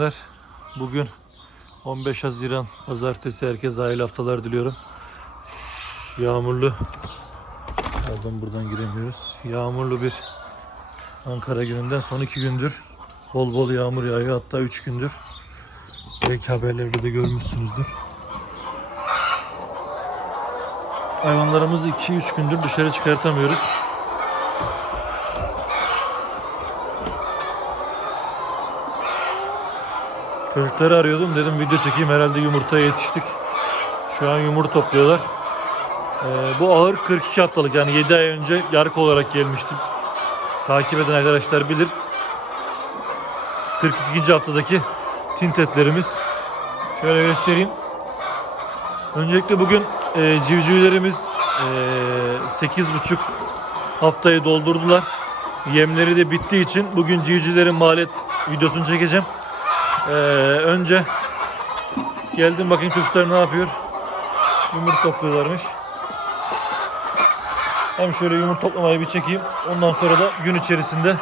görsünler. Bugün 15 Haziran Pazartesi herkese hayırlı haftalar diliyorum. Yağmurlu Pardon buradan giremiyoruz. Yağmurlu bir Ankara gününden son iki gündür bol bol yağmur yağıyor. Hatta üç gündür. Belki haberlerde de görmüşsünüzdür. Hayvanlarımızı 2-3 gündür dışarı çıkartamıyoruz. Çocukları arıyordum dedim video çekeyim herhalde yumurtaya yetiştik. Şu an yumurta topluyorlar. Ee, bu ahır 42 haftalık yani 7 ay önce yarık olarak gelmiştim. Takip eden arkadaşlar bilir. 42. haftadaki tintetlerimiz. Şöyle göstereyim. Öncelikle bugün e, civcivlerimiz e, 8,5 haftayı doldurdular. Yemleri de bittiği için bugün civcivlerin maliyet videosunu çekeceğim. Ee, önce geldim bakayım çocuklar ne yapıyor. Yumurta topluyorlarmış. Hem şöyle yumurta toplamayı bir çekeyim. Ondan sonra da gün içerisinde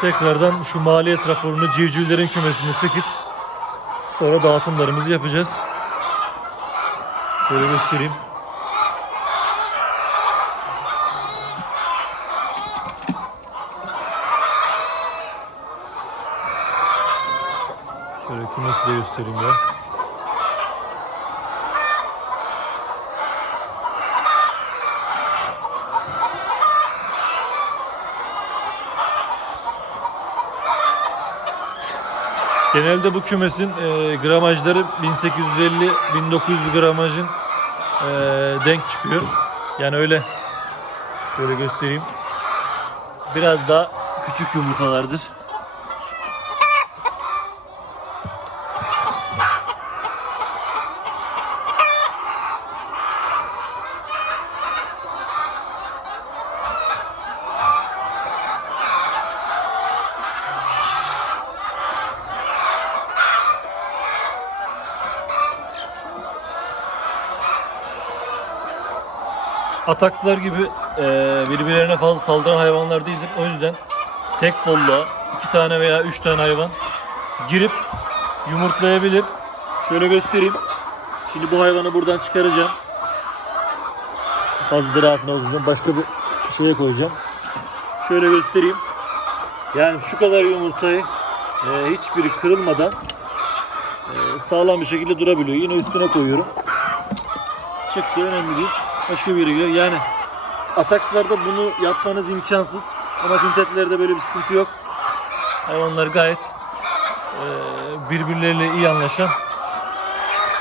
tekrardan şu maliyet raporunu civcivlerin kümesine çekip sonra dağıtımlarımızı yapacağız. Şöyle göstereyim. De göstereyim ya. Genelde bu kümesin e, gramajları 1850-1900 gramajın e, denk çıkıyor. Yani öyle şöyle göstereyim. Biraz daha küçük yumurtalardır. Atakslar gibi e, birbirlerine fazla saldıran hayvanlar değildir. O yüzden tek folluğa iki tane veya üç tane hayvan girip yumurtlayabilir. Şöyle göstereyim. Şimdi bu hayvanı buradan çıkaracağım. Fazla rahatına olsun. Başka bir şeye koyacağım. Şöyle göstereyim. Yani şu kadar yumurtayı e, hiçbiri kırılmadan e, sağlam bir şekilde durabiliyor. Yine üstüne koyuyorum. Çıktı önemli değil. Başka bir yere. Yani atakslarda bunu yapmanız imkansız. Ama tintetlerde böyle bir sıkıntı yok. Hayvanlar gayet e, birbirleriyle iyi anlaşan.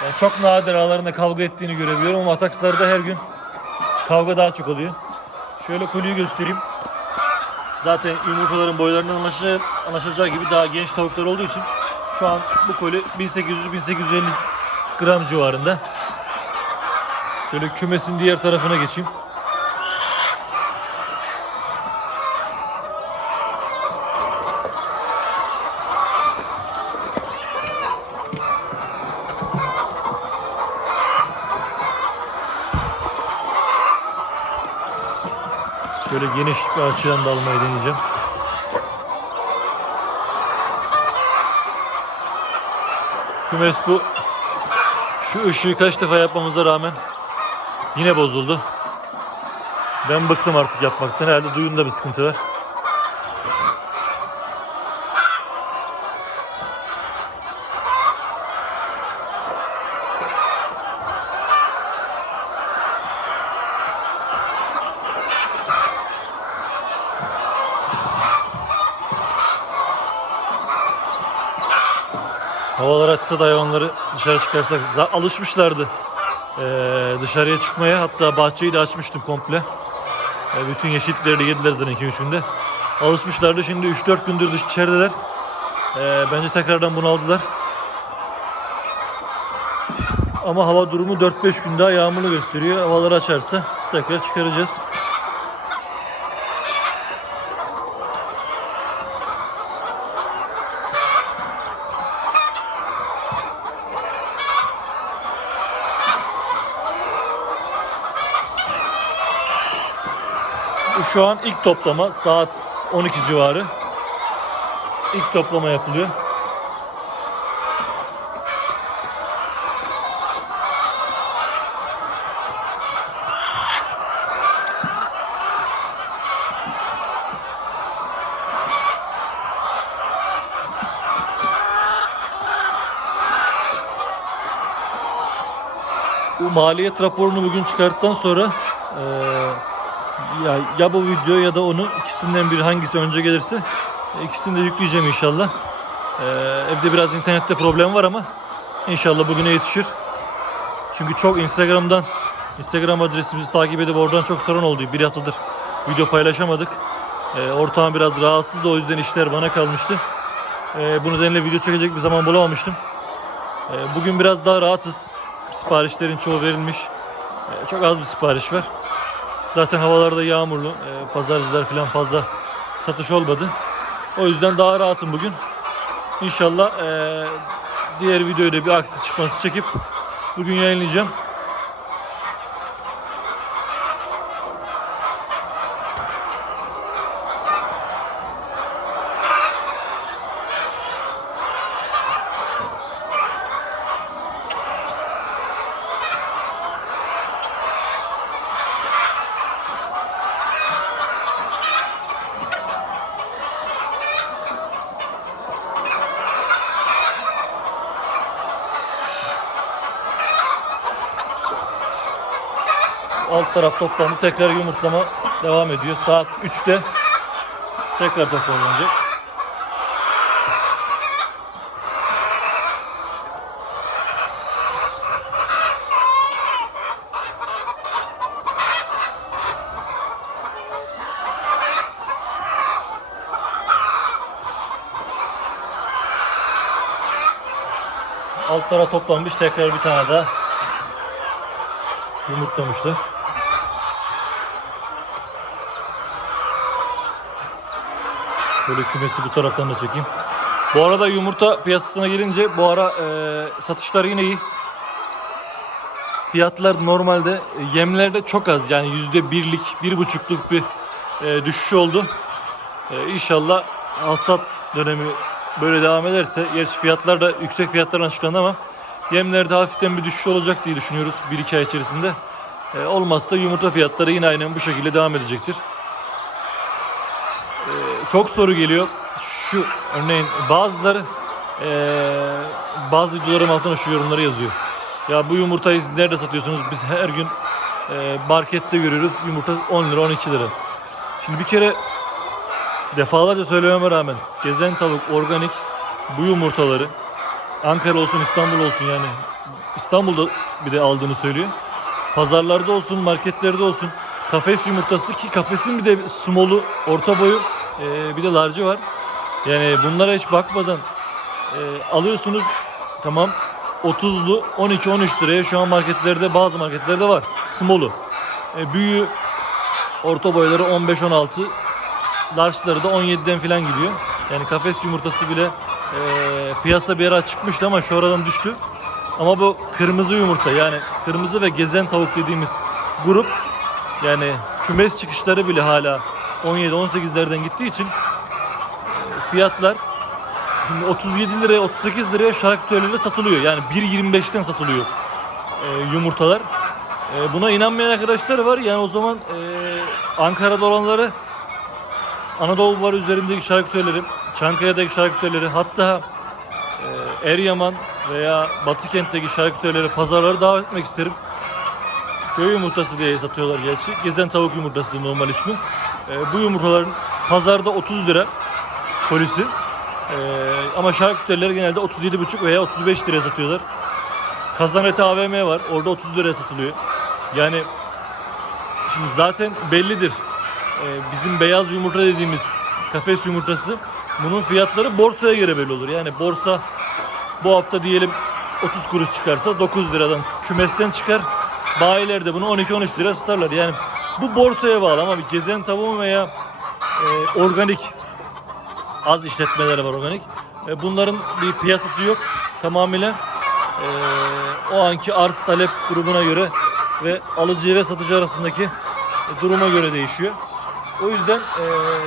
Yani çok nadir aralarında kavga ettiğini görebiliyorum ama atakslarda her gün kavga daha çok oluyor. Şöyle kolyeyi göstereyim. Zaten yumurtaların boylarından anlaşacağı, anlaşılacağı gibi daha genç tavuklar olduğu için şu an bu koli 1800-1850 gram civarında. Şöyle kümesin diğer tarafına geçeyim. Şöyle geniş bir açıdan da almayı deneyeceğim. Kümes bu. Şu ışığı kaç defa yapmamıza rağmen yine bozuldu. Ben bıktım artık yapmaktan. Herhalde duyunda bir sıkıntı var. Havalar açsa da hayvanları dışarı çıkarsak alışmışlardı ee, dışarıya çıkmaya. Hatta bahçeyi de açmıştım komple. Ee, bütün yeşillikleri de yediler zaten 2 günde. Alışmışlardı. Şimdi 3-4 gündür dış içerideler. Ee, bence tekrardan bunaldılar. Ama hava durumu 4-5 gün daha yağmurlu gösteriyor. Havalar açarsa tekrar çıkaracağız. Şu an ilk toplama saat 12 civarı. ilk toplama yapılıyor. Bu maliyet raporunu bugün çıkarttıktan sonra eee, ya, ya bu video ya da onu ikisinden biri hangisi önce gelirse ikisini de yükleyeceğim inşallah. Eee, evde biraz internette problem var ama inşallah bugüne yetişir. Çünkü çok Instagram'dan Instagram adresimizi takip edip oradan çok sorun oldu. Bir haftadır video paylaşamadık. Eee ortağım biraz rahatsız da o yüzden işler bana kalmıştı. Eee bu nedenle video çekecek bir zaman bulamamıştım. Eee, bugün biraz daha rahatız. Siparişlerin çoğu verilmiş. Eee, çok az bir sipariş var. Zaten havalarda yağmurlu. Eee pazarcılar falan fazla satış olmadı. O yüzden daha rahatım bugün. İnşallah eee, diğer videoyu da bir aksi çıkması çekip bugün yayınlayacağım. Alt taraf toplandı. Tekrar yumurtlama devam ediyor. Saat 3'te tekrar toplanacak. Alt taraf toplanmış. Tekrar bir tane daha yumurtlamışlar. Böyle kümesi bu taraftan da çekeyim. Bu arada yumurta piyasasına gelince bu ara e, satışlar yine iyi. Fiyatlar normalde e, yemlerde çok az yani yüzde birlik, bir buçukluk bir e, düşüş oldu. E, inşallah hasat dönemi böyle devam ederse, gerçi fiyatlar da yüksek fiyatlardan açıklandı ama yemlerde hafiften bir düşüş olacak diye düşünüyoruz 1-2 ay içerisinde. E, olmazsa yumurta fiyatları yine aynen bu şekilde devam edecektir. Çok soru geliyor. Şu örneğin bazıları eee bazı videolarım altına şu yorumları yazıyor. Ya bu yumurtayı siz nerede satıyorsunuz? Biz her gün eee, markette görüyoruz. Yumurta 10 lira 12 lira. Şimdi bir kere defalarca söylememe rağmen gezen tavuk organik bu yumurtaları Ankara olsun İstanbul olsun yani İstanbul'da bir de aldığını söylüyor. Pazarlarda olsun marketlerde olsun kafes yumurtası ki kafesin bir de small'u orta boyu ee, bir de large'ı var. Yani bunlara hiç bakmadan e, alıyorsunuz tamam 30'lu 12-13 liraya şu an marketlerde bazı marketlerde var. Small'u. E, büyüğü orta boyları 15-16 large'ları da 17'den falan gidiyor. Yani kafes yumurtası bile e, piyasa bir ara çıkmıştı ama şu aradan düştü. Ama bu kırmızı yumurta yani kırmızı ve gezen tavuk dediğimiz grup yani kümes çıkışları bile hala 17-18'lerden gittiği için fiyatlar şimdi 37 liraya 38 liraya şarküteriyle satılıyor. Yani 1.25'ten satılıyor e, yumurtalar. E, buna inanmayan arkadaşlar var. Yani o zaman e, Ankara'da olanları Anadolu var üzerindeki şarküterileri, Çankaya'daki şarküterileri hatta e, Eryaman veya Batı kentteki şarküterileri, pazarları davet etmek isterim. Köy yumurtası diye satıyorlar gerçi. Gezen tavuk yumurtası normal ismi. Ee, bu yumurtaların pazarda 30 lira polisi. Ee, ama şarküteriler genelde 37,5 veya 35 liraya satıyorlar. Kazaneti AVM var. Orada 30 liraya satılıyor. Yani şimdi zaten bellidir. Ee, bizim beyaz yumurta dediğimiz kafes yumurtası bunun fiyatları borsaya göre belli olur. Yani borsa bu hafta diyelim 30 kuruş çıkarsa 9 liradan kümesten çıkar. Bayiler de bunu 12-13 lira satarlar. Yani bu borsaya bağlı ama bir gezen tavuğun veya e, organik az işletmeler var organik. E, bunların bir piyasası yok. Tamamıyla e, o anki arz talep grubuna göre ve alıcı ve satıcı arasındaki e, duruma göre değişiyor. O yüzden e,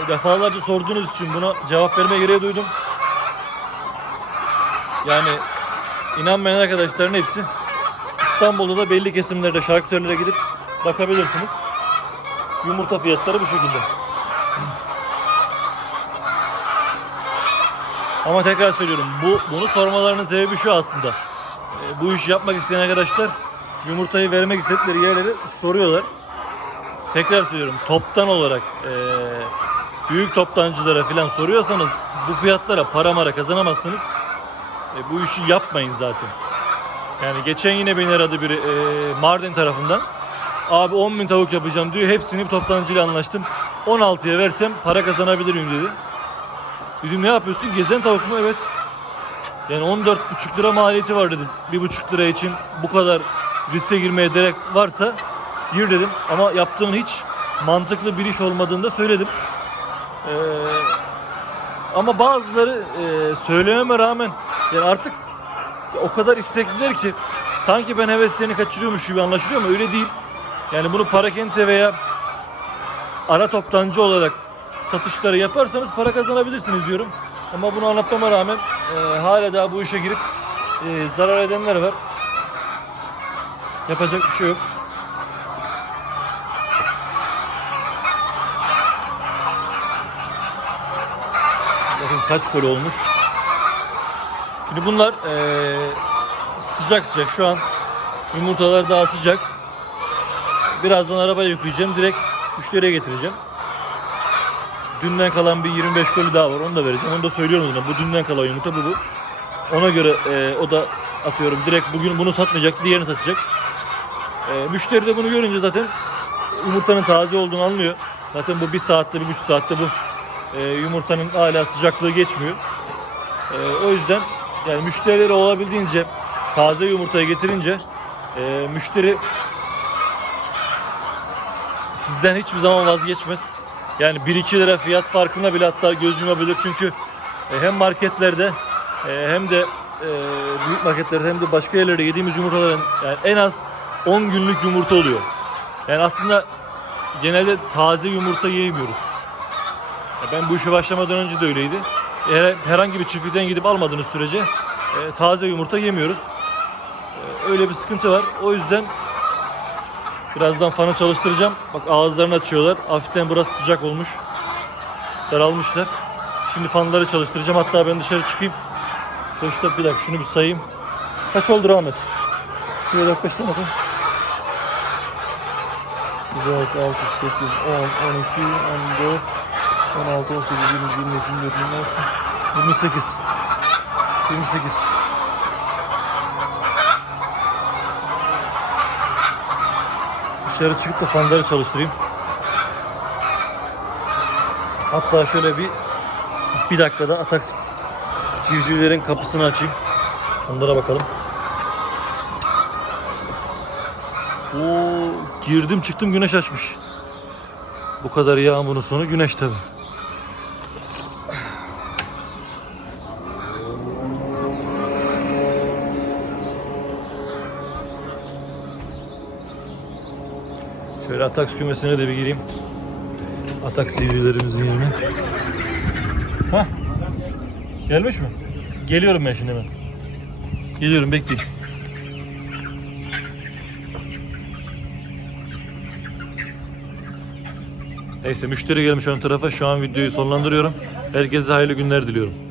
defalarca sorduğunuz için buna cevap verme gereği duydum. Yani inanmayan arkadaşların hepsi İstanbul'da da belli kesimlerde şarküterilere gidip bakabilirsiniz. Yumurta fiyatları bu şekilde. Ama tekrar söylüyorum bu bunu sormalarının sebebi şu aslında. E, bu işi yapmak isteyen arkadaşlar yumurtayı vermek istedikleri yerleri soruyorlar. Tekrar söylüyorum toptan olarak e, büyük toptancılara falan soruyorsanız bu fiyatlara para mara kazanamazsınız. E, bu işi yapmayın zaten. Yani geçen yine beni aradı biri e, Mardin tarafından. Abi 10 bin tavuk yapacağım diyor. Hepsini bir toptancıyla anlaştım. 16'ya versem para kazanabilirim dedi. Dedim ne yapıyorsun? Gezen tavuk mu? Evet. Yani 14,5 lira maliyeti var dedim. 1,5 lira için bu kadar riske girmeye gerek varsa gir dedim. Ama yaptığın hiç mantıklı bir iş olmadığını da söyledim. Ee, ama bazıları e, söylememe rağmen yani artık o kadar istekliler ki sanki ben heveslerini kaçırıyormuş gibi anlaşılıyor ama öyle değil. Yani bunu parakente veya ara toptancı olarak satışları yaparsanız para kazanabilirsiniz diyorum. Ama bunu anlatmama rağmen e, hala daha bu işe girip e, zarar edenler var. Yapacak bir şey yok. Bakın kaç kol olmuş. Şimdi bunlar eee, sıcak sıcak şu an yumurtalar daha sıcak. Birazdan arabaya yükleyeceğim. Direkt müşteriye getireceğim. Dünden kalan bir 25 koli daha var. Onu da vereceğim. Onu da söylüyorum yine. Bu dünden kalan yumurta bu bu. Ona göre eee, o da atıyorum direkt bugün bunu satmayacak, diğerini satacak. Eee, müşteri de bunu görünce zaten yumurtanın taze olduğunu anlıyor. Zaten bu bir saatte, bir buçuk saatte bu eee, yumurtanın hala sıcaklığı geçmiyor. Ee, o yüzden yani müşterileri olabildiğince taze yumurtayı getirince e, müşteri sizden hiçbir zaman vazgeçmez. Yani 1-2 lira fiyat farkına bile hatta göz yumabilir çünkü e, hem marketlerde e, hem de e, büyük marketlerde hem de başka yerlerde yediğimiz yumurtaların yani en az 10 günlük yumurta oluyor. Yani aslında genelde taze yumurta yiyemiyoruz. Ben bu işe başlamadan önce de öyleydi. Herhangi bir çiftlikten gidip almadığınız sürece taze yumurta yemiyoruz. Öyle bir sıkıntı var. O yüzden birazdan fanı çalıştıracağım. Bak ağızlarını açıyorlar. Hafiften burası sıcak olmuş. Daralmışlar. Şimdi fanları çalıştıracağım. Hatta ben dışarı çıkayım. Koşta bir dakika şunu bir sayayım. Kaç oldu Rahmet? Şuraya bak kaç tane bakayım. 4, 6, 8, 10, 12, 14, 16, 18, 20, 22, 24, 26, 28. 28. Dışarı çıkıp da fanları çalıştırayım. Hatta şöyle bir bir dakikada atak civcivlerin kapısını açayım. Onlara bakalım. Oo, girdim çıktım güneş açmış. Bu kadar yağmurun sonu güneş tabi. Şöyle Ataks kümesine de bir gireyim. Atak sivrilerimizin yerine. Hah. Gelmiş mi? Geliyorum ben şimdi hemen. Geliyorum bekleyin. Neyse müşteri gelmiş ön tarafa. Şu an videoyu sonlandırıyorum. Herkese hayırlı günler diliyorum.